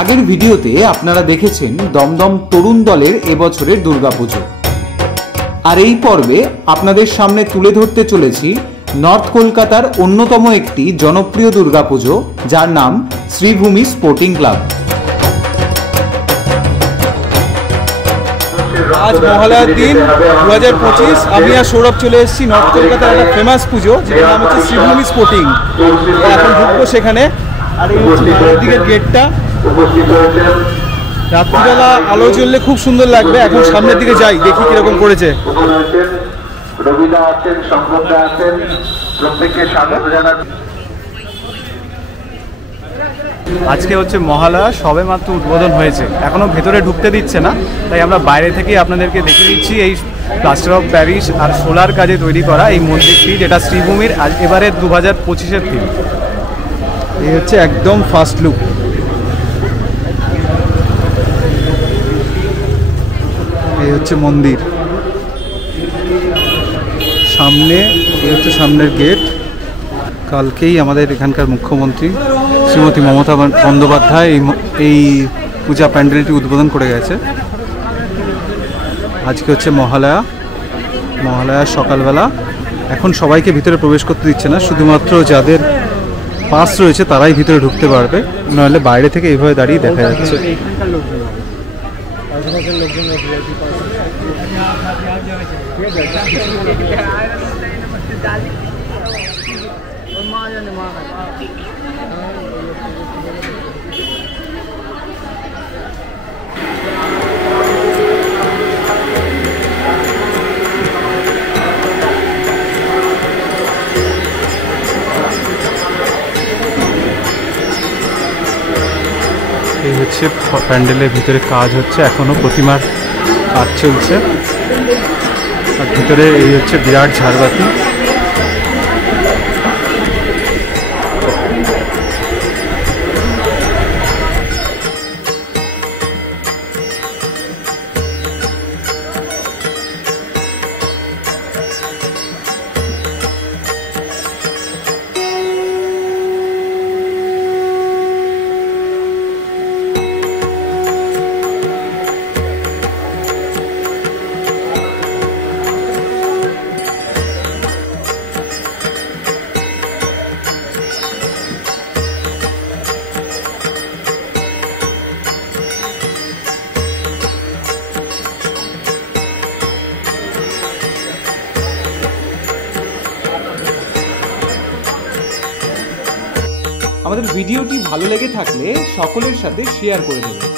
আগের ভিডিওতে আপনারা দেখেছেন দমদম তরুণ দলের এবছরের দুর্গাপুজো, আর এই পর্বে আপনাদের সামনে তুলে ধরতে চলেছি নর্থ কলকাতার অন্যতম একটি জনপ্রিয় দুর্গাপুজো, যার নাম শ্রীভূমি স্পোর্টিং ক্লাব। আজ মহালয়ার দিন 2025 আমি আর সৌরভ চলে এসেছি নর্থ কলকাতার একটা ফেমাস পুজো, যেটার নাম হচ্ছে শ্রীভূমি স্পোর্টিং। এখন ঢুকবো সেখানে, আর এই হচ্ছে বাইরের দিকের গেটটা। রাত্রিবেলা আলো জ্বললে খুব সুন্দর লাগবে। এখন সামনের দিকে যাই, দেখি কিরকম করেছে। আজকে হচ্ছে মহালয়া, সবে মাত্র উদ্বোধন হয়েছে, এখনো ভেতরে ঢুকতে দিচ্ছে না, তাই আমরা বাইরে থেকেই আপনাদেরকে দেখিয়ে দিচ্ছি এই প্লাস্টার অফ প্যারিস আর সোলার কাজে তৈরি করা এই মন্দিরটি, যেটা শ্রীভূমির এবারের 2025-এর থিম। এই হচ্ছে একদম ফার্স্ট লুক। এই হচ্ছে মন্দির, সামনে এই হচ্ছে সামনের গেট। কালকেই আমাদের এখানকার মুখ্যমন্ত্রী শ্রীমতী মমতা বন্দ্যোপাধ্যায় এই পূজা প্যান্ডেলটি উদ্বোধন করে গেছে। আজকে হচ্ছে মহালয়া সকালবেলা। এখন সবাইকে ভিতরে প্রবেশ করতে দিচ্ছে না, শুধুমাত্র যাদের পাস রয়েছে তারাই ভিতরে ঢুকতে পারবে, নাহলে বাইরে থেকে এইভাবে দাঁড়িয়ে দেখা যাচ্ছে। এই হচ্ছে প্যান্ডেলের ভিতরে কাজ হচ্ছে, এখনো প্রতিমার কাজ চলছে। আর ভিতরে এই হচ্ছে বিরাট ঝাড়বাতি। আমাদের ভিডিওটি ভালো লেগে থাকলে সকলের সাথে শেয়ার করে দেবেন।